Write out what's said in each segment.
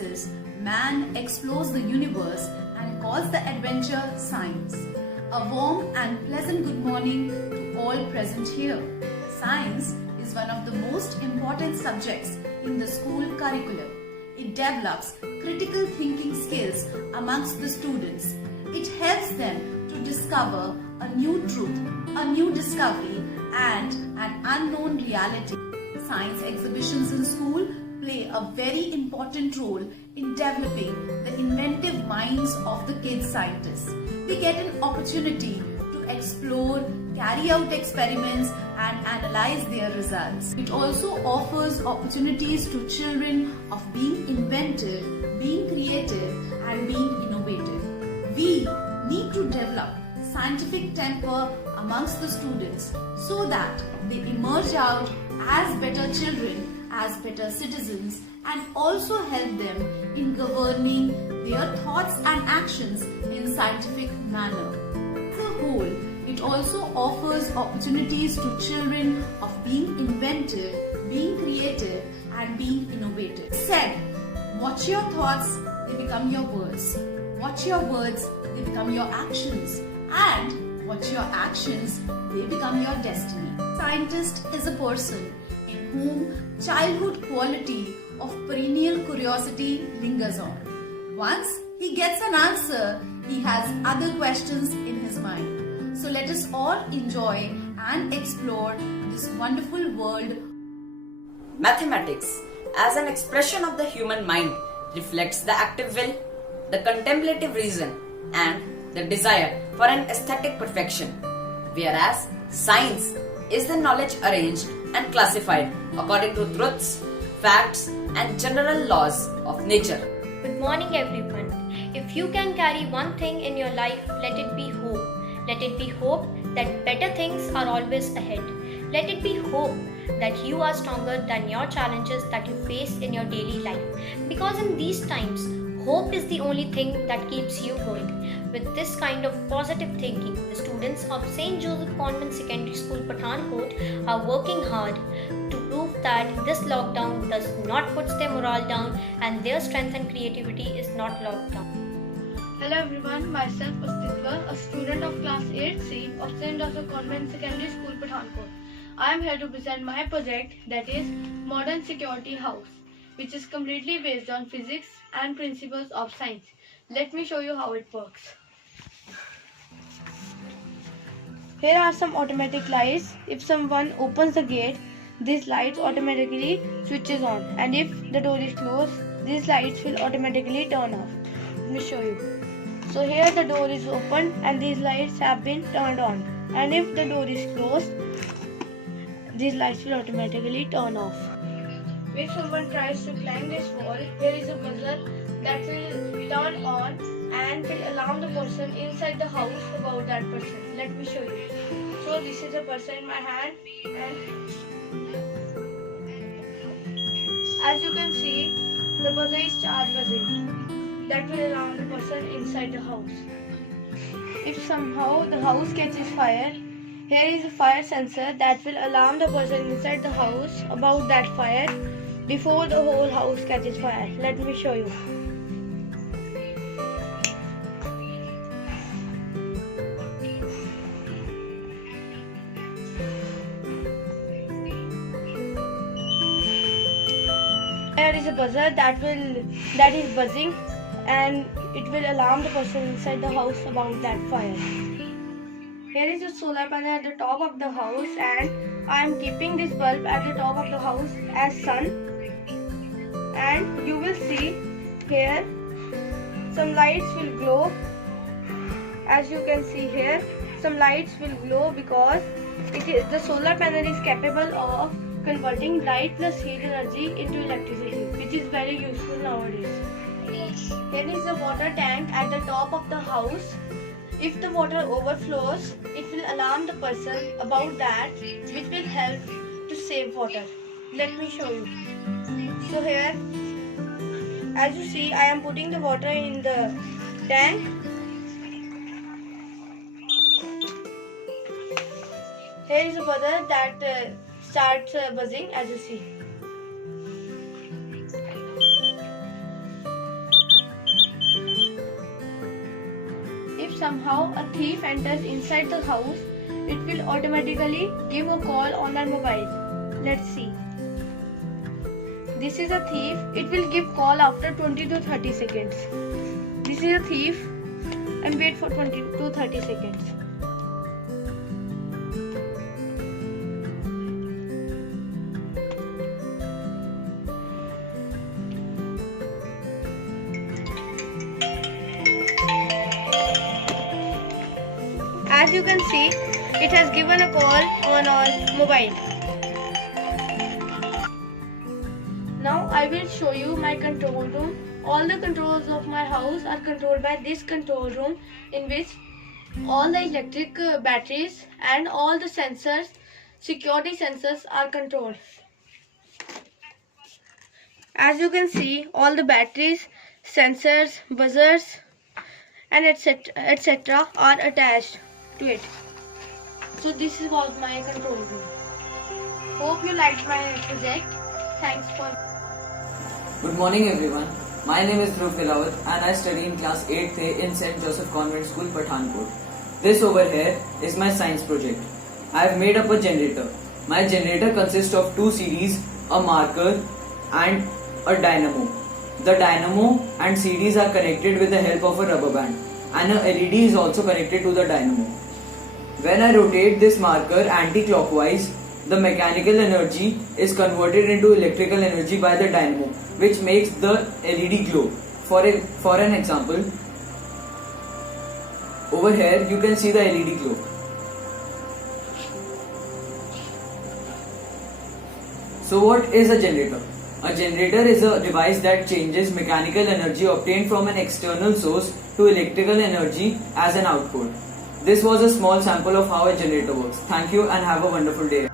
sciences, man explores the universe and calls the adventure science. A warm and pleasant good morning to all present here. Science is one of the most important subjects in the school curriculum. It develops critical thinking skills amongst the students. It helps them to discover a new truth, a new discovery, and an unknown reality. Science exhibitions in school play a very important role in developing the inventive minds of the kids scientists. We get an opportunity to explore, carry out experiments and analyze their results. It also offers opportunities to children of being inventive, being creative and being innovative. We need to develop scientific temper amongst the students so that they emerge out as better children, as better citizens, and also help them in governing their thoughts and actions in scientific manner. As a whole, it also offers opportunities to children of being inventive, being creative, and being innovative. Said, watch your thoughts, they become your words. Watch your words, they become your actions. And watch your actions, they become your destiny. Scientist is a person in whom childhood quality of perennial curiosity lingers on. Once he gets an answer, he has other questions in his mind. So let us all enjoy and explore this wonderful world. Mathematics, as an expression of the human mind, reflects the active will, the contemplative reason, and the desire for an aesthetic perfection, whereas science is the knowledge arranged and classified according to truths, facts, and general laws of nature. Good morning, everyone. If you can carry one thing in your life, let it be hope. Let it be hope that better things are always ahead. Let it be hope that you are stronger than your challenges that you face in your daily life. Because in these times, hope is the only thing that keeps you going. With this kind of positive thinking, the students of St.Joseph Convent Secondary School, Pathankot are working hard to prove that this lockdown does not put their morale down and their strength and creativity is not locked down. Hello everyone, myself Astitva, a student of class 8C of St. Joseph Convent Secondary School, Pathankot. I am here to present my project, that is Modern Security House, which is completely based on physics and principles of science. Let me show you how it works. Here are some automatic lights. If someone opens the gate, these lights automatically switches on, and if the door is closed, these lights will automatically turn off. Let me show you. So here the door is open and these lights have been turned on, and if the door is closed, these lights will automatically turn off. If someone tries to climb this wall, here is a buzzer that will turn on and will alarm the person inside the house about that person. Let me show you. So this is a person in my hand, and as you can see, the buzzer is charged buzzing. That will alarm the person inside the house. If somehow the house catches fire, here is a fire sensor that will alarm the person inside the house about that fire before the whole house catches fire. Let me show you. Here is a buzzer that is buzzing, and it will alarm the person inside the house about that fire. Here is a solar panel at the top of the house, and I am keeping this bulb at the top of the house as sun. And you will see here some lights will glow. As you can see here, some lights will glow because the solar panel is capable of converting light plus heat energy into electricity, which is very useful nowadays. Here is the water tank at the top of the house. If the water overflows, it will alarm the person about that, which will help to save water. Let me show you. So here, as you see, I am putting the water in the tank. Here is a buzzer that starts buzzing, as you see. somehow a thief enters inside the house, it will automatically give a call on our mobile. Let's see. This is a thief. It will give call after 20 to 30 seconds. This is a thief and wait for 20 to 30 seconds. As you can see, it has given a call on our mobile. Now I will show you my control room. All the controls of my house are controlled by this control room, in which all the electric batteries and all the sensors, security sensors are controlled. As you can see, all the batteries, sensors, buzzers and etc. are attached to it. So this is about my control room. Hope you liked my project. Thanks for. Good morning everyone. My name is Dhruv Tilawat and I study in class 8th A in St.Joseph Convent School, Pathankot. This over here is my science project. I have made up a generator. My generator consists of two CDs, a marker and a dynamo. The dynamo and CDs are connected with the help of a rubber band and a LED is also connected to the dynamo. When I rotate this marker anti-clockwise, the mechanical energy is converted into electrical energy by the dynamo, which makes the LED glow. For an example, over here you can see the LED glow. So what is a generator? A generator is a device that changes mechanical energy obtained from an external source to electrical energy as an output. This was a small sample of how a generator works. Thank you and have a wonderful day.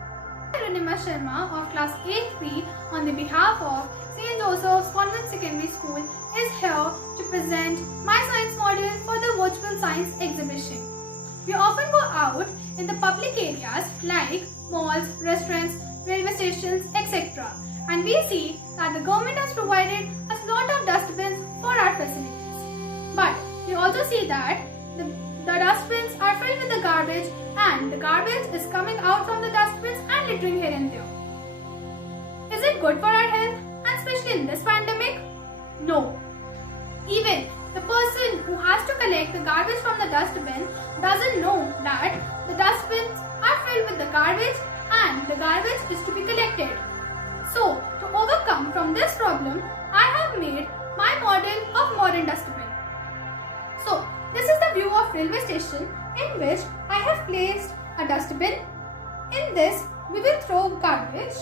Sharma of class 8B on the behalf of St. Joseph's Convent Secondary School is here to present my science model for the virtual science exhibition. We often go out in the public areas like malls, restaurants, railway stations, etc. And we see that the government has provided us a lot of dustbins for our facilities. But we also see that the dustbins are filled with the garbage and the garbage is coming out from the dustbins and littering here and there. Is it good for our health, and especially in this pandemic? No. Even the person who has to collect the garbage from the dustbin doesn't know that the dustbins are filled with the garbage and the garbage is to be collected. So, to overcome from this problem, I have made my model of modern dustbin. So, this is the view of railway station in which I have placed a dustbin. In this, we will throw garbage.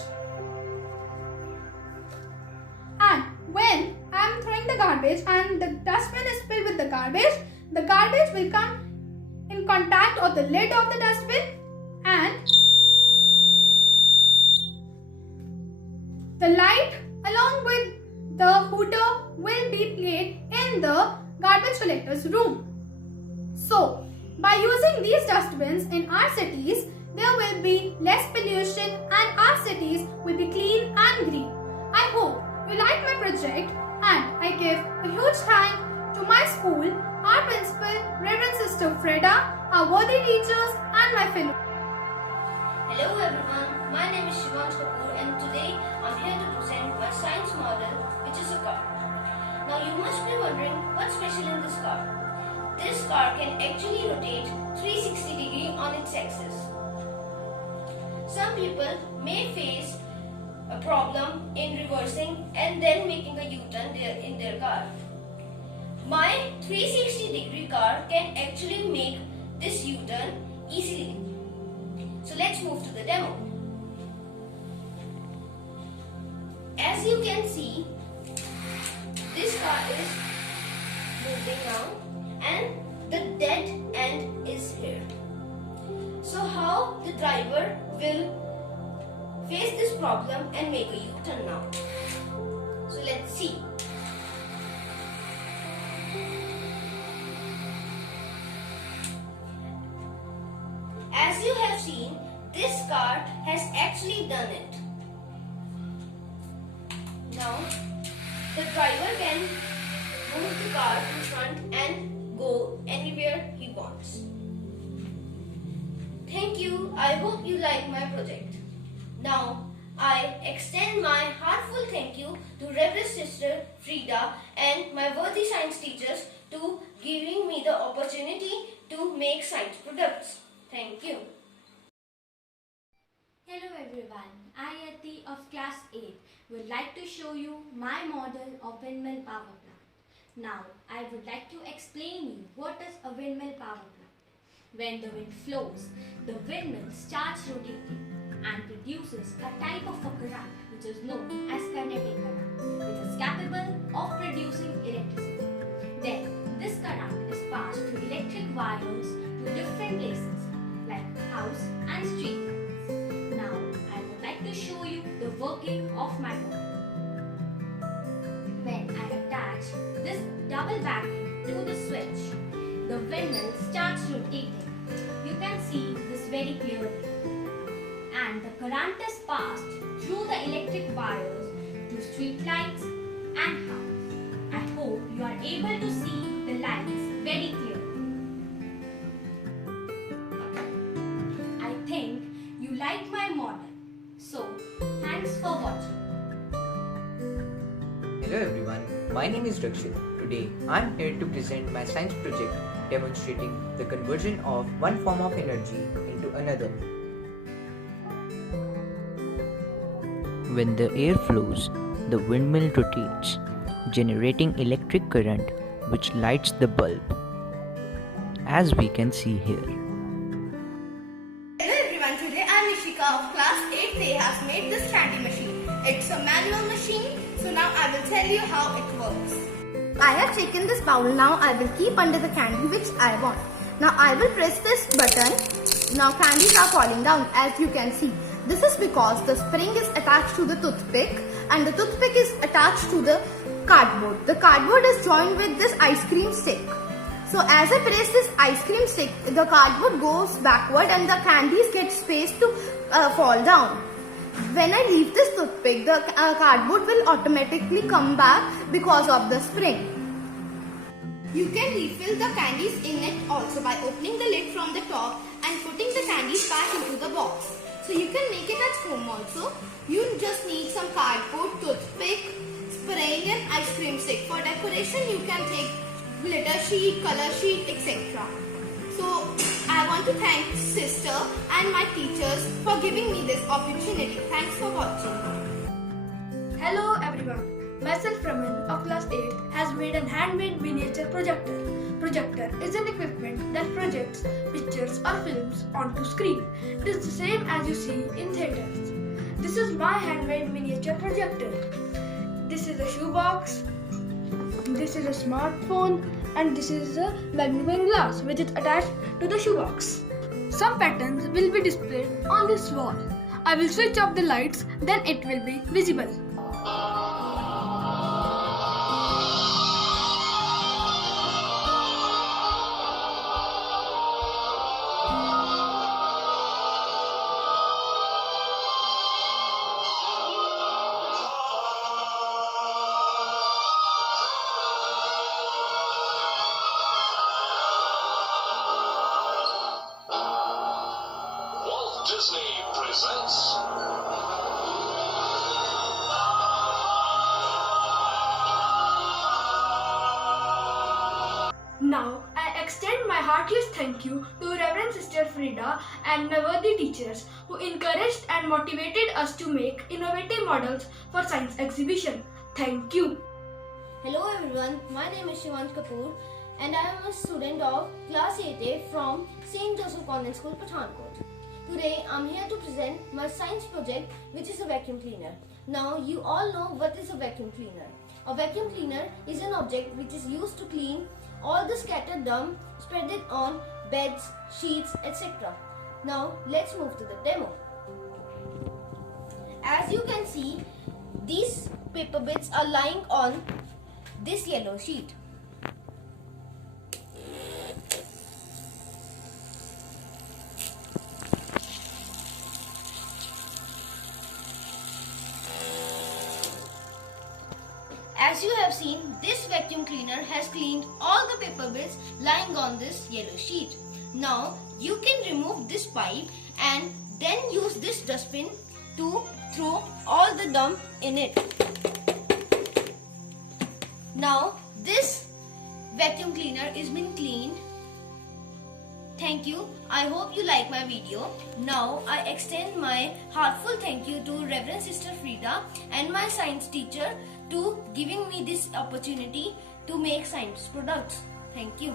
And when I am throwing the garbage and the dustbin is filled with the garbage will come in contact of the lid of the dustbin and the light along with the hooter will be played in the garbage collector's room. So, by using these dustbins in our cities, there will be less pollution and our cities will be clean and green. I hope you like my project and I give a huge thank to my school, our principal, Reverend Sister Freda, our worthy teachers and my fellow. Hello everyone, my name is Shivansh Kapoor and today I'm here to present my science model, which is a car. Now you must be wondering what's special in this car. This car can actually rotate 360 degrees on its axis. Some people may face a problem in reversing and then making a U-turn in their car. My 360 degree car can actually make this U-turn easily. So let's move to the demo. As you can see, this car is moving now and the dead end is here. So how the driver will face this problem and make a U-turn now? So let's see. As you have seen, this car has actually done it. Now, the driver can move the car in front and go anywhere he wants. you. I hope you like my project. Now, I extend my heartfelt thank you to Reverend Sister Frida and my worthy science teachers to giving me the opportunity to make science products. Thank you. Hello everyone, I Yati of class 8 would like to show you my model of windmill power plant. Now I would like to explain you what is a windmill power plant. When the wind flows, the windmill starts rotating and produces a type of a current which is known as kinetic current, which is capable of producing electricity. Then this current is passed through electric wires to different places like house and street lights. Now I would like to show you the working of my model. When I attach this double battery to the switch, the windmill starts rotating. You can see this very clearly. And the current is passed through the electric wires to street lights and house. I hope you are able to see the lines very clearly. I think you like my model. So, thanks for watching. Hello everyone, my name is Rakshit. Today I am here to present my science project demonstrating the conversion of one form of energy into another. When the air flows, the windmill rotates, generating electric current which lights the bulb, as we can see here. Hello everyone, today I am Nishika of class 8A has made this candy machine. It's a manual machine, so now I will tell you how it works. I have taken this bowl. Now I will keep under the candy which I want. Now I will press this button. Now candies are falling down as you can see. This is because the spring is attached to the toothpick and the toothpick is attached to the cardboard. The cardboard is joined with this ice cream stick. So as I press this ice cream stick, the cardboard goes backward and the candies get space to fall down. When I leave this toothpick, the cardboard will automatically come back because of the spring. You can refill the candies in it also by opening the lid from the top and putting the candies back into the box. So you can make it at home also. You just need some cardboard, toothpick, spraying and ice cream stick. For decoration, you can take glitter sheet, color sheet, etc. So I want to thank sister and my teachers for giving me this opportunity. Thanks for watching. Hello everyone. Myself Raman of class 8 has made a handmade miniature projector. Projector is an equipment that projects pictures or films onto screen. It is the same as you see in theatres. This is my handmade miniature projector. This is a shoebox. This is a smartphone, and this is a magnifying glass which is attached to the shoebox. Some patterns will be displayed on this wall. I will switch off the lights, then it will be visible. Disney presents Now, I extend my heartiest thank you to Reverend Sister Frida and my worthy teachers who encouraged and motivated us to make innovative models for science exhibition. Thank you. Hello everyone, my name is Shivansh Kapoor and I am a student of class 8A from St. Joseph Convent School, Pathankot. Today I am here to present my science project, which is a vacuum cleaner. Now you all know what is a vacuum cleaner. A vacuum cleaner is an object which is used to clean all the scattered dung spread it on beds, sheets, etc. Now let's move to the demo. As you can see, these paper bits are lying on this yellow sheet. As you have seen, this vacuum cleaner has cleaned all the paper bits lying on this yellow sheet. Now you can remove this pipe and then use this dustbin to throw all the dump in it. Now this vacuum cleaner is been cleaned. Thank you. I hope you like my video. Now I extend my heartfelt thank you to Reverend Sister Frida and my science teacher to giving me this opportunity to make science products. Thank you.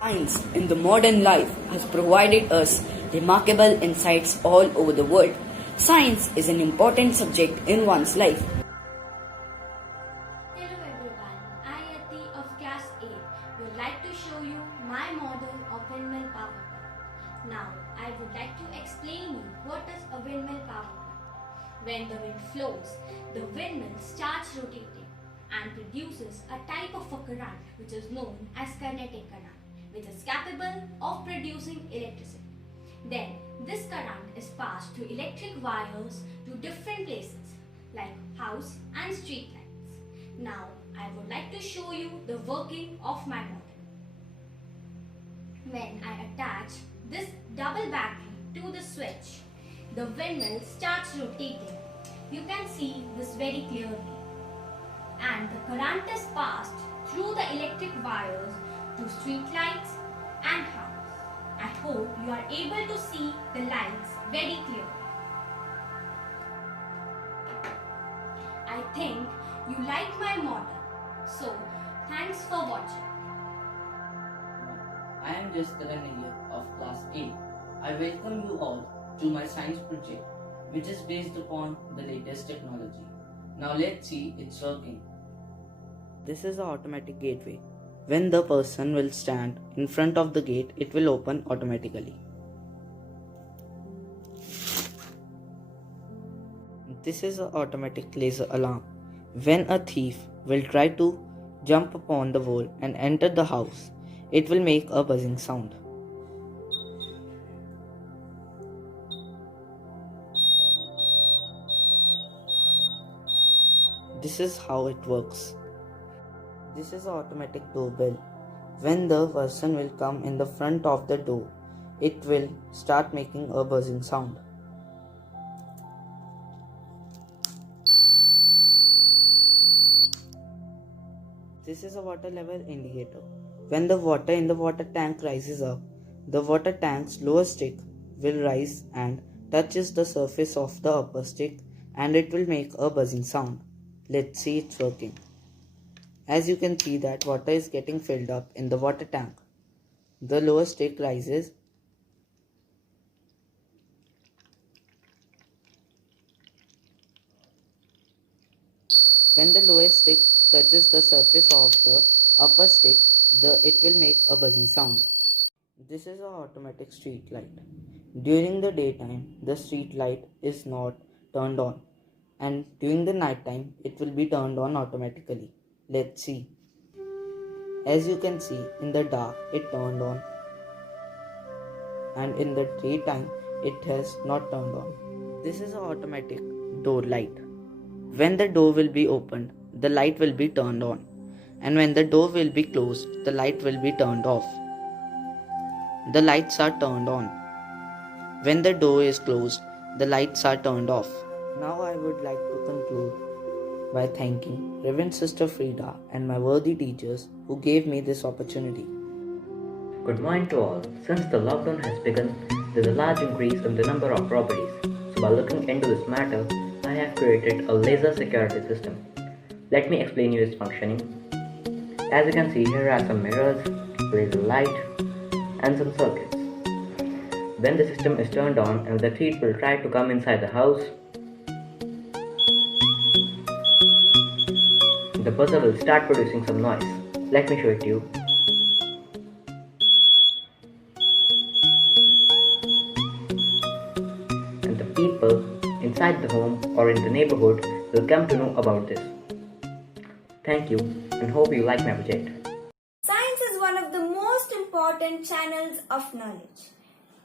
Science in the modern life has provided us remarkable insights all over the world. Science is an important subject in one's life. Hello everyone, I Yati of class 8 would like to show you my model of windmill power plant. Now I would like to explain you what is a windmill power plant. When the wind flows, the windmill starts rotating and produces a type of a current which is known as kinetic current, which is capable of producing electricity. Then this current is passed through electric wires to different places like house and street lights. Now I would like to show you the working of my model. When I attach this double battery to the switch, the windmill starts rotating. You can see this very clearly. And the current is passed through the electric wires to street lights and house. I hope you are able to see the lights very clearly. I think you like my model. So, thanks for watching. I am just Taranaya of class 8. I welcome you all to my science project, which is based upon the latest technology. Now let's see it's working. This is the automatic gateway. When the person will stand in front of the gate, it will open automatically. This is an automatic laser alarm. When a thief will try to jump upon the wall and enter the house, it will make a buzzing sound. This is how it works. This is an automatic doorbell. When the person will come in the front of the door, it will start making a buzzing sound. This is a water level indicator. When the water in the water tank rises up, the water tank's lower stick will rise and touches the surface of the upper stick, and it will make a buzzing sound. Let's see it's working. As you can see that water is getting filled up in the water tank. The lower stick rises. When the lower stick touches the surface of the upper stick, it will make a buzzing sound. This is an automatic street light. During the daytime, the street light is not turned on, and during the night time, it will be turned on automatically. Let's see. As you can see, in the dark it turned on, and in the daytime it has not turned on. This is an automatic door light. When the door will be opened, the light will be turned on, and when the door will be closed, the light will be turned off. The lights are turned on. When the door is closed, the lights are turned off. Now I would like to conclude by thanking Reverend Sister Frida and my worthy teachers who gave me this opportunity. Good morning to all. Since the lockdown has begun, there is a large increase in the number of robberies. So by looking into this matter, I have created a laser security system. Let me explain you its functioning. As you can see, here are some mirrors, laser light, and some circuits. When the system is turned on and the thief will try to come inside the house, the buzzer will start producing some noise. Let me show it to you. And the people inside the home or in the neighborhood will come to know about this. Thank you and hope you like my project. Science is one of the most important channels of knowledge.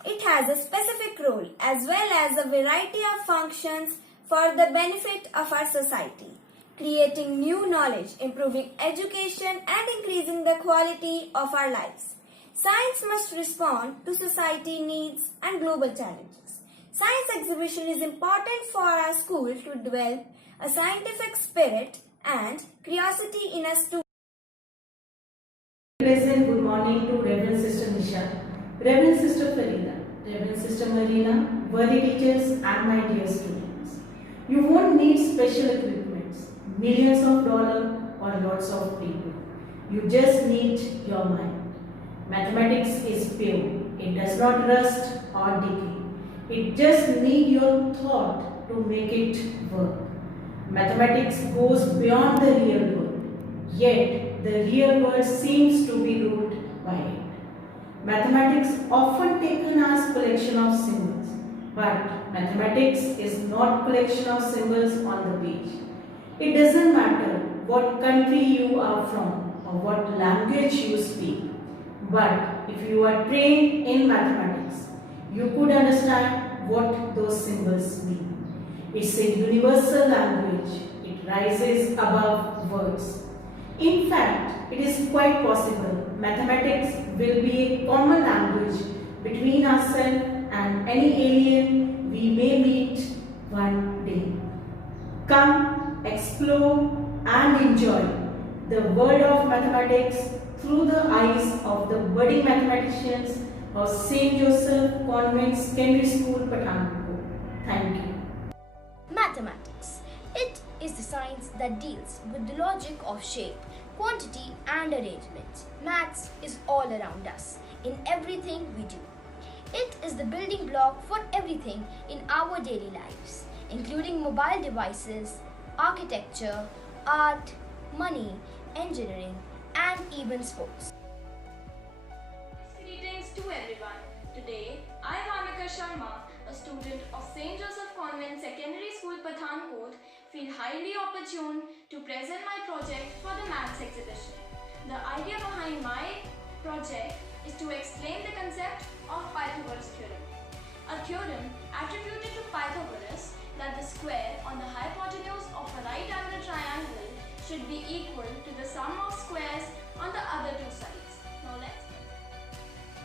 It has a specific role as well as a variety of functions for the benefit of our society, creating new knowledge, improving education, and increasing the quality of our lives. Science must respond to society needs and global challenges. Science exhibition is important for our school to develop a scientific spirit and curiosity in a student. Pleasant good morning to Reverend Sister Nisha, Reverend Sister Farida, Reverend Sister Marina, worthy teachers and my dear students. You won't need special equipments, millions of dollars or lots of people. You just need your mind. Mathematics is pure. It does not rust or decay. It just needs your thought to make it work. Mathematics goes beyond the real world, yet the real world seems to be ruled by it. Mathematics often taken as collection of symbols, but mathematics is not collection of symbols on the page. It doesn't matter what country you are from or what language you speak, but if you are trained in mathematics, you could understand what those symbols mean. It's a universal language. It rises above words. In fact, it is quite possible mathematics will be a common language between ourselves and any alien we may meet one day. Come, explore and enjoy the world of mathematics through the eyes of the budding mathematicians of St. Joseph Convent Secondary School, Pathankot. Thank you. Mathematics. It is the science that deals with the logic of shape, quantity and arrangement. Maths is all around us, in everything we do. It is the building block for everything in our daily lives, including mobile devices, architecture, art, money, engineering, and even sports. Greetings to everyone. Today, I, Bhavika Sharma, a student of St. Joseph Convent Secondary School, Pathankot, feel highly opportune to present my project for the maths exhibition. The idea behind my project is to explain the concept of Pythagoras theorem. A theorem attributed to Pythagoras that the square on the hypotenuse of a right angle triangle should be equal to the sum of squares on the other two sides. Now let's get started.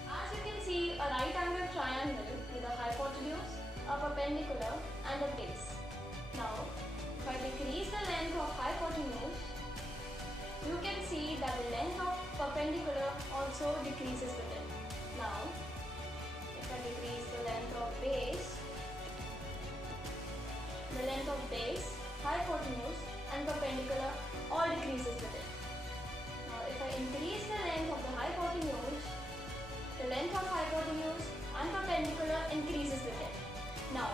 As you can see, a right angle triangle with a hypotenuse, a perpendicular and a base. Now, if I decrease the length of hypotenuse, you can see that the length of perpendicular also decreases with it. Now, if I decrease the length of base, hypotenuse and perpendicular all decreases with it. Now, if I increase the length of the hypotenuse, the length of hypotenuse and perpendicular increases with it. Now,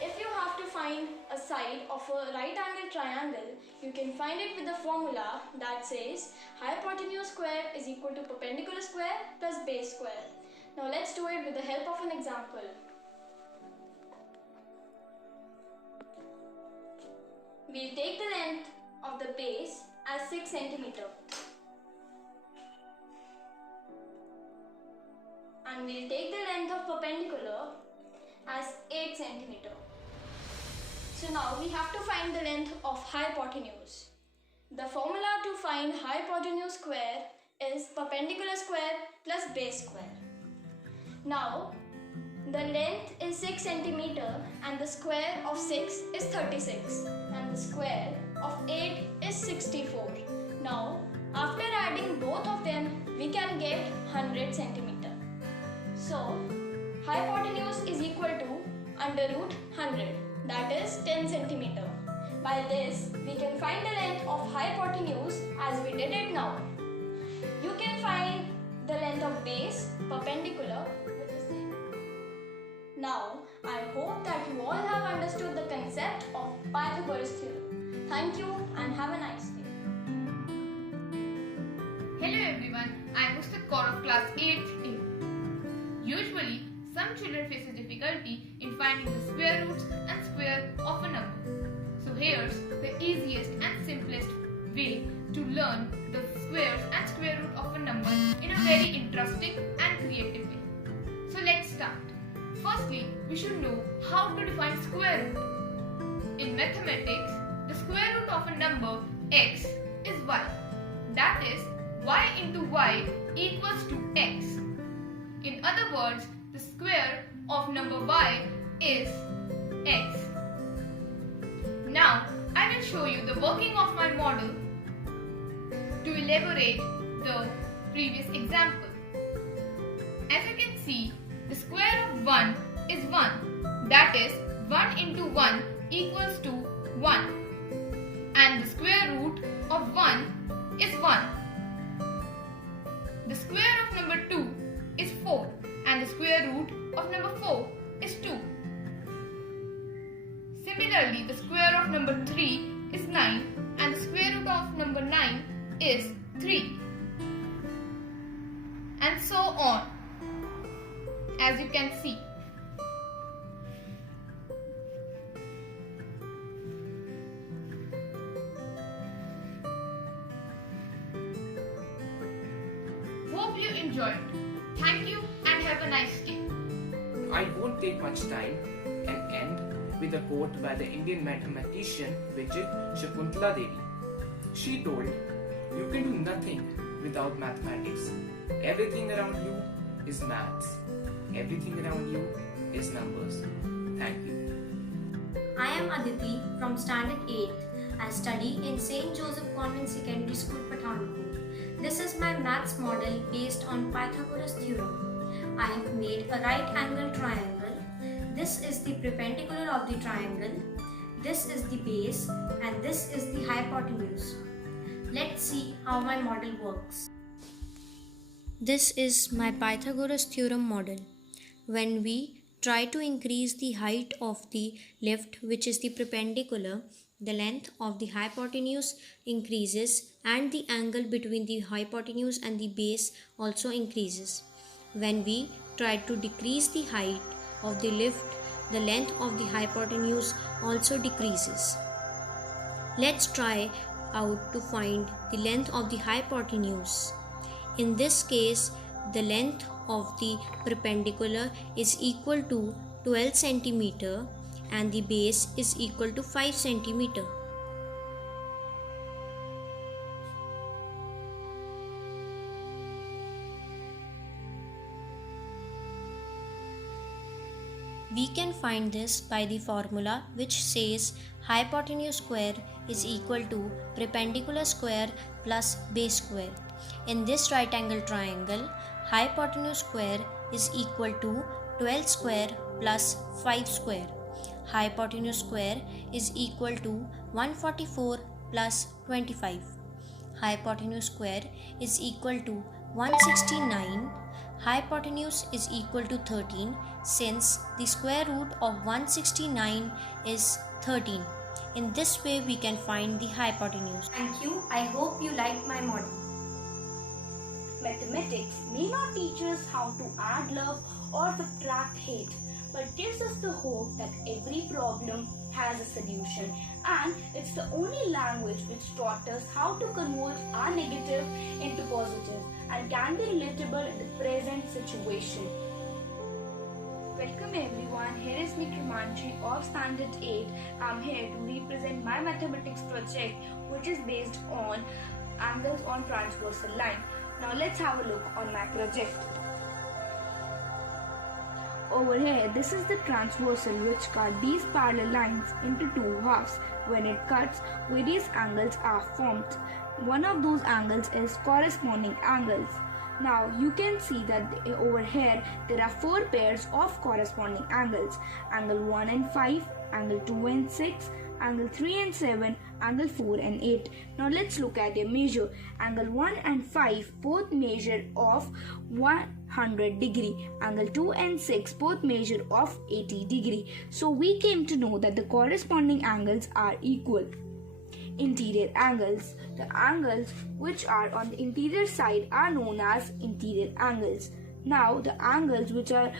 if you have to find a side of a right angle triangle, you can find it with the formula that says hypotenuse square is equal to perpendicular square plus base square. Now let's do it with the help of an example. We'll take the length of the base as 6 cm and we'll take the length of perpendicular as 8 cm. So now we have to find the length of hypotenuse. The formula to find hypotenuse square is perpendicular square plus base square. Now the length is 6 cm and the square of 6 is 36 and the square of 8 is 64. Now after adding both of them we can get 100 cm. So hypotenuse is equal to under root 100, that is 10 cm. By this, we can find the length of hypotenuse as we did it now. You can find the length of base, perpendicular with the same. Now, I hope that you all have understood the concept of Pythagoras theorem. Thank you and have a nice day. Hello everyone, I am Mustaq Kaur of class 8A. Usually, some children face a difficulty in finding the square roots and square of a number. So here's the easiest and simplest way to learn the squares and square root of a number in a very interesting and creative way. So let's start. Firstly, we should know how to define square root. In mathematics, the square root of a number x is y. That is, y into y equals to x. In other words, the square of number y is x. Now I will show you the working of my model to elaborate the previous example. As you can see, the square of 1 is 1. That is, 1 into 1 equals to 1. And the square root of 1 is 1. The square of number 2 is 4. And the square root of number 4 is 2. Similarly, the square of number 3 is 9. And the square root of number 9 is 3. And so on, as you can see. Hope you enjoyed. Thank you and have a nice day. I won't take much time and end with a quote by the Indian mathematician Vijay Shakuntala Devi. She told, "You can do nothing without mathematics. Everything around you is maths. Everything around you is numbers." Thank you. I am Aditi from Standard 8. I study in St. Joseph Convent Secondary School, Pathankot. This is my maths model based on Pythagoras theorem. I have made a right angle triangle. This is the perpendicular of the triangle. This is the base and this is the hypotenuse. Let's see how my model works. This is my Pythagoras theorem model. When we try to increase the height of the lift, which is the perpendicular, the length of the hypotenuse increases and the angle between the hypotenuse and the base also increases. When we try to decrease the height of the lift, the length of the hypotenuse also decreases. Let's try out to find the length of the hypotenuse. In this case, the length of the perpendicular is equal to 12 cm and the base is equal to 5 cm. We can find this by the formula which says hypotenuse square is equal to perpendicular square plus base square. In this right angle triangle, hypotenuse square is equal to 12 square plus 5 square. Hypotenuse square is equal to 144 plus 25. Hypotenuse square is equal to 169. Hypotenuse is equal to 13 since the square root of 169 is 13. In this way we can find the hypotenuse. Thank you. I hope you liked my model. Mathematics may not teach us how to add love or subtract hate, but gives us the hope that every problem has a solution, and it's the only language which taught us how to convert our negative into positive and can be relatable in the present situation. Welcome everyone, here is me Krimanji of Standard 8. I'm here to represent my mathematics project which is based on angles on transversal line. Now let's have a look on my project. Over here, this is the transversal which cut these parallel lines into two halves. When it cuts, various angles are formed. One of those angles is corresponding angles. Now you can see that over here there are four pairs of corresponding angles. Angle 1 and 5, angle 2 and 6, angle 3 and 7, angle 4 and 8. Now let's look at their measure. Angle 1 and 5 both measure of 100 degree. Angle 2 and 6 both measure of 80 degree. So we came to know that the corresponding angles are equal. Interior angles. The angles which are on the interior side are known as interior angles. Now the angles which are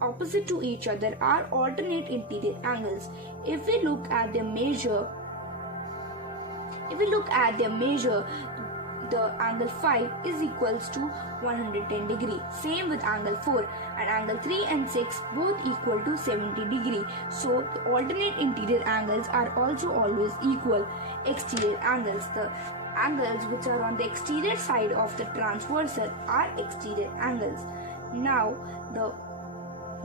opposite to each other are alternate interior angles. If we look at their measure, the angle 5 is equals to 110 degree. Same with angle 4, and angle 3 and 6 both equal to 70 degree. So the alternate interior angles are also always equal. Exterior angles. The angles which are on the exterior side of the transversal are exterior angles. Now the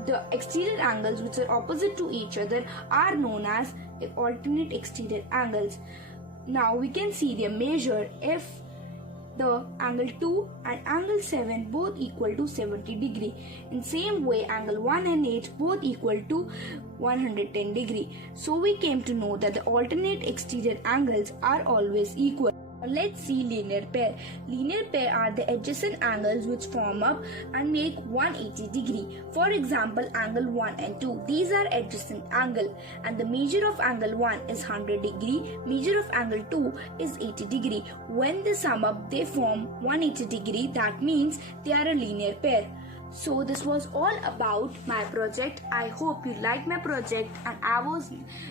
The exterior angles which are opposite to each other are known as alternate exterior angles. Now we can see their measure if the angle 2 and angle 7 both equal to 70 degree. In same way, angle 1 and 8 both equal to 110 degree. So we came to know that the alternate exterior angles are always equal. Let's see linear pair. Linear pair are the adjacent angles which form up and make 180 degree. For example, angle 1 and 2. These are adjacent angle and the measure of angle 1 is 100 degree, measure of angle 2 is 80 degree. When they sum up, they form 180 degree. That means they are a linear pair. So this was all about my project. I hope you liked my project and I was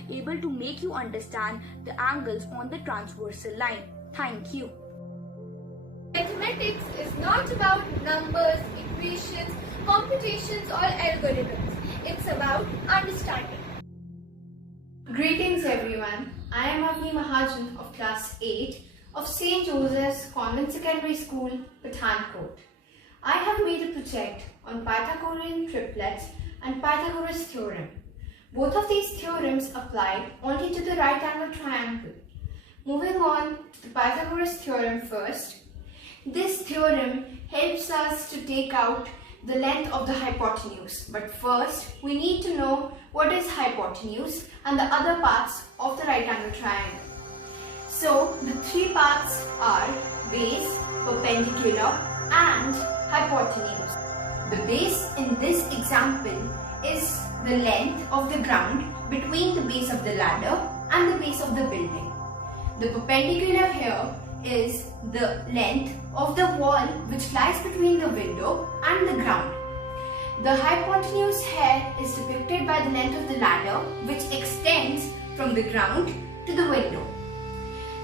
able to make you understand the angles on the transversal line. Thank you. Mathematics is not about numbers, equations, computations or algorithms. It's about understanding. Greetings everyone. I am Avni Mahajan of class 8 of St. Joseph's Convent Secondary School, Pathankot. I have made a project on Pythagorean triplets and Pythagoras theorem. Both of these theorems apply only to the right angle triangle. Moving on to the Pythagoras theorem first. This theorem helps us to take out the length of the hypotenuse. But first, we need to know what is hypotenuse and the other parts of the right angle triangle. So, the three parts are base, perpendicular and hypotenuse. The base in this example is the length of the ground between the base of the ladder and the base of the building. The perpendicular here is the length of the wall which lies between the window and the ground. The hypotenuse here is depicted by the length of the ladder which extends from the ground to the window.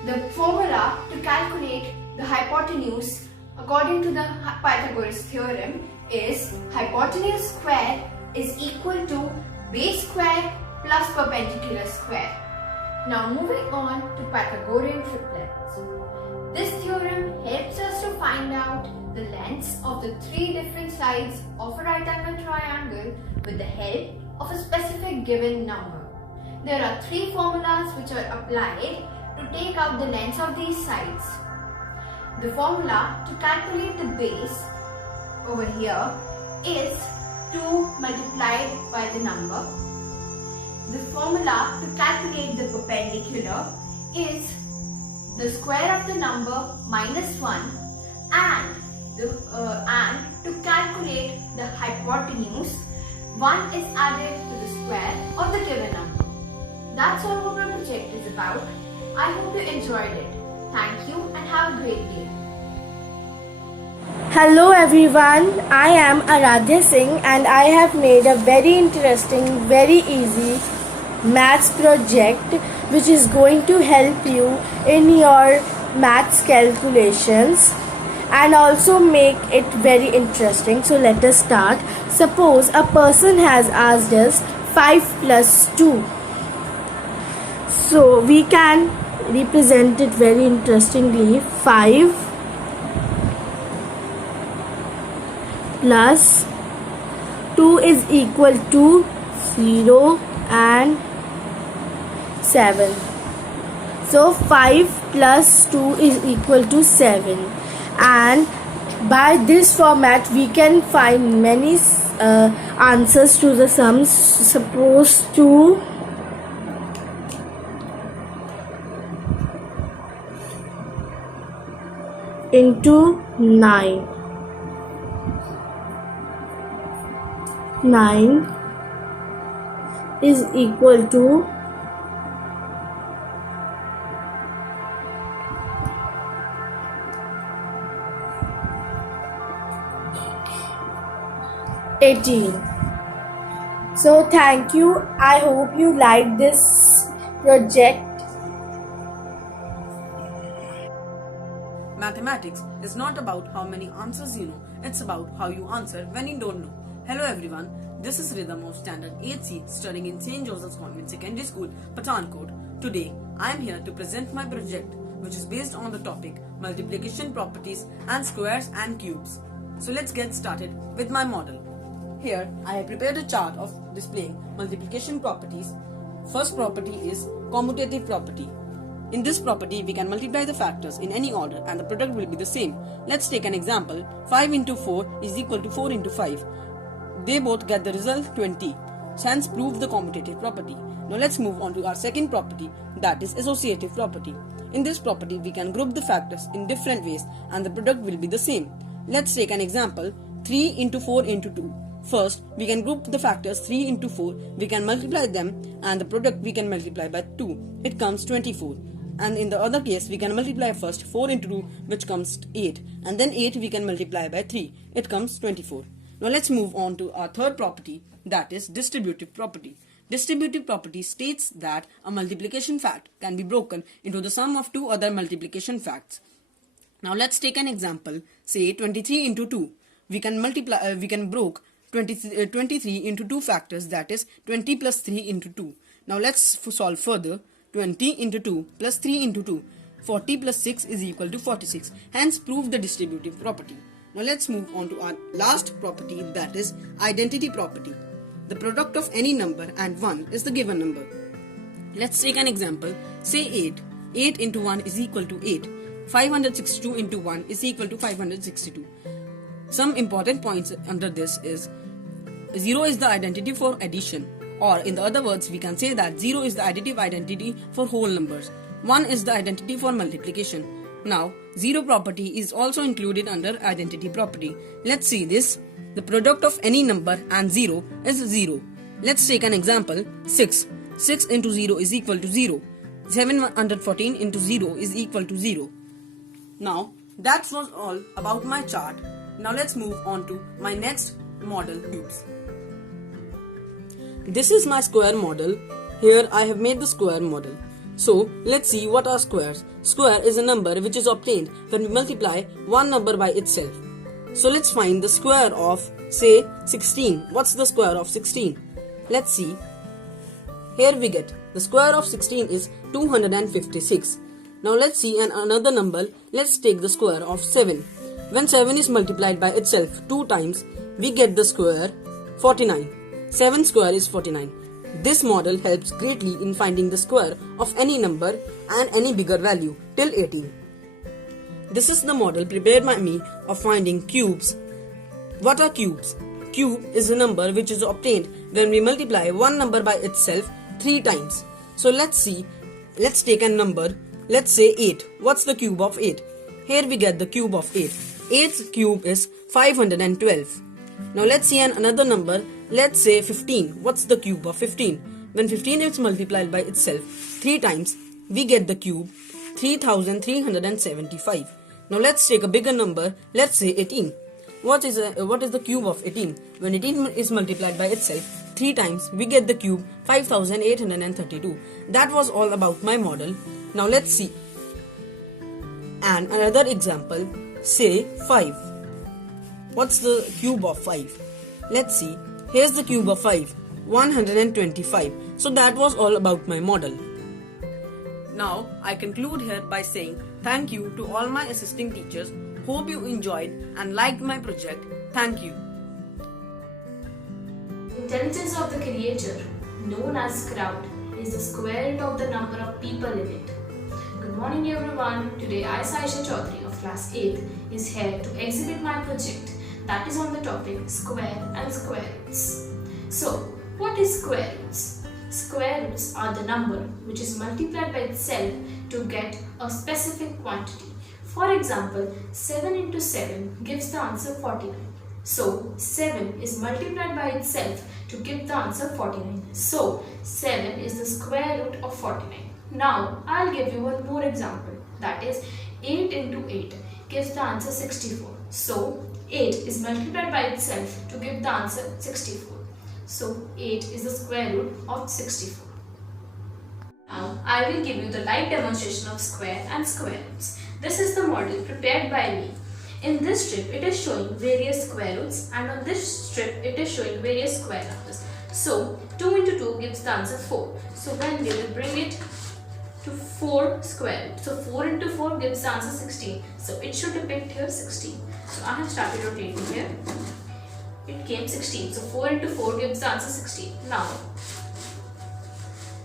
The formula to calculate the hypotenuse according to the Pythagoras theorem is hypotenuse square is equal to base square plus perpendicular square. Now moving on to Pythagorean triplets. This theorem helps us to find out the lengths of the three different sides of a right angle triangle with the help of a specific given number. There are three formulas which are applied to take out the lengths of these sides. The formula to calculate the base over here is 2 multiplied by the number. The formula to calculate the perpendicular is the square of the number minus 1 and to calculate the hypotenuse, 1 is added to the square of the given number. That's all what my project is about. I hope you enjoyed it. Thank you and have a great day. Hello everyone, I am Aradhya Singh and I have made a very interesting, very easy maths project which is going to help you in your maths calculations and also make it very interesting. So let us start. Suppose a person has asked us 5 plus 2. So we can represent it very interestingly. 5 plus 2 is equal to 0 and 7. So 5 plus 2 is equal to 7, and by this format we can find many answers to the sums. Suppose 2 into 9 is equal to 18. So thank you. I hope you like this project. Mathematics is not about how many answers you know, it's about how you answer when you don't know. Hello everyone, this is Rhythm of Standard 8C studying in St. Joseph's Convent Secondary School, Pathankot. Today, I am here to present my project which is based on the topic multiplication properties and squares and cubes. So let's get started with my model. Here I have prepared a chart of displaying multiplication properties. First property is commutative property. In this property, we can multiply the factors in any order and the product will be the same. Let's take an example. 5 into 4 is equal to 4 into 5. They both get the result 20. Hence prove the commutative property. Now let's move on to our second property, that is associative property. In this property, we can group the factors in different ways and the product will be the same. Let's take an example. 3 into 4 into 2. First, we can group the factors 3 into 4. We can multiply them and the product we can multiply by 2. It comes 24. And in the other case, we can multiply first 4 into 2, which comes 8. And then 8 we can multiply by 3. It comes 24. Now let's move on to our third property, that is distributive property. Distributive property states that a multiplication fact can be broken into the sum of two other multiplication facts. Now let's take an example. Say 23 into 2. We can broke 23 into two factors, that is 20 plus 3 into 2. Now let's solve further. 20 into 2 plus 3 into 2. 40 plus 6 is equal to 46. Hence prove the distributive property. Now let's move on to our last property, that is identity property. The product of any number and 1 is the given number. Let's take an example. Say 8. 8 into 1 is equal to 8. 562 into 1 is equal to 562. Some important points under this is 0 is the identity for addition, or in the other words we can say that 0 is the additive identity for whole numbers. 1 is the identity for multiplication. Now 0 property is also included under identity property. Let's see this. The product of any number and 0 is 0. Let's take an example. 6. 6 into 0 is equal to 0. 714 into 0 is equal to 0. Now that was all about my chart. Now let's move on to my next model, cubes. This is my square model. Here I have made the square model. So let's see what are squares. Square is a number which is obtained when we multiply one number by itself. So let's find the square of, say, 16. What's the square of 16? Let's see. Here we get the square of 16 is 256. Now let's see another number. Let's take the square of 7. When 7 is multiplied by itself 2 times, we get the square 49. 7 square is 49. This model helps greatly in finding the square of any number and any bigger value till 18. This is the model prepared by me of finding cubes. What are cubes? Cube is a number which is obtained when we multiply one number by itself 3 times. So let's see. Let's take a number. Let's say 8. What's the cube of 8? Here we get the cube of 8. 8's cube is 512. Now let's see another number. Let's say 15. What's the cube of 15? When 15 is multiplied by itself 3 times, we get the cube 3375. Now let's take a bigger number. Let's say 18. What is the cube of 18? When 18 is multiplied by itself 3 times, we get the cube 5832. That was all about my model. Now let's see. And another example, say 5. What's the cube of 5? Let's see. Here's the cube of 5, 125. So that was all about my model. Now I conclude here by saying thank you to all my assisting teachers. Hope you enjoyed and liked my project. Thank you. Intelligence of the creator, known as crowd, is the square root of the number of people in it. Good morning everyone. Today I, Saisha Chaudhary of class 8, is here to exhibit my project that is on the topic square and square roots. So, what is square roots? Square roots are the number which is multiplied by itself to get a specific quantity. For example, 7 into 7 gives the answer 49. So, 7 is multiplied by itself to give the answer 49. So, 7 is the square root of 49. Now, I'll give you one more example. That is, 8 into 8 gives the answer 64. So, 8 is multiplied by itself to give the answer 64. So, 8 is the square root of 64. Now, I will give you the live demonstration of square and square roots. This is the model prepared by me. In this strip, it is showing various square roots, and on this strip, it is showing various square numbers. So, 2 into 2 gives the answer 4. So, when we will bring it to 4 square root. So 4 into 4 gives the answer 16. So it should depict here 16. So I have started rotating here. it came 16. So 4 into 4 gives the answer 16. Now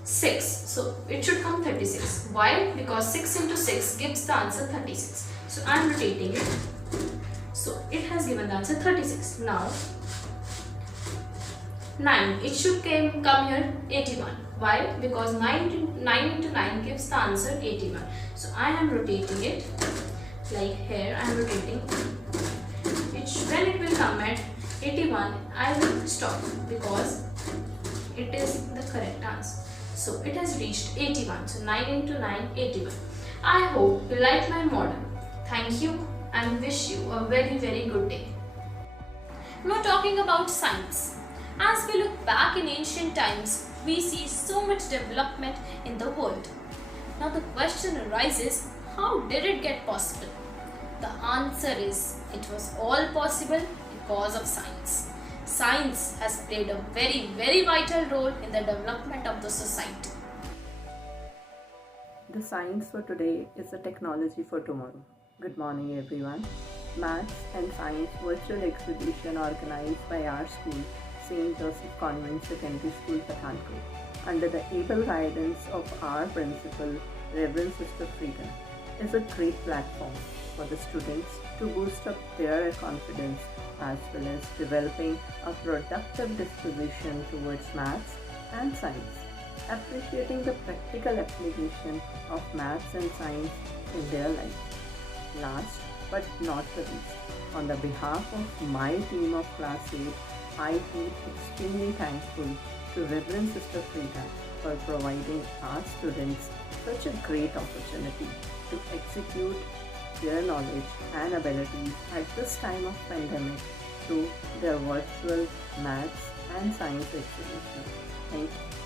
6. So it should come 36. Why? Because 6 into 6 gives the answer 36. So I am rotating it. So it has given the answer 36. Now 9. It should come here 81. Why? Because 9 into 9 gives the answer 81. So I am rotating it like here. I am rotating. When it will come at 81, I will stop because it is the correct answer. So it has reached 81. So 9 into 9, 81. I hope you like my model. Thank you and wish you a very good day. Now talking about science. As we look back in ancient times, we see so much development in the world. Now the question arises, how did it get possible? The answer is, it was all possible because of science. Science has played a very vital role in the development of the society. The science for today is the technology for tomorrow. Good morning everyone. Maths and Science virtual exhibition organized by our school, St.Joseph Convent Secondary School, Pathankot, under the able guidance of our principal, Reverend Sister Frida, is a great platform for the students to boost up their confidence as well as developing a productive disposition towards maths and science, appreciating the practical application of maths and science in their life. Last but not the least, on the behalf of my team of Class 8, I feel extremely thankful to Reverend Sister Frida for providing our students such a great opportunity to execute their knowledge and abilities at this time of pandemic through their virtual maths and science exhibition. Thank you.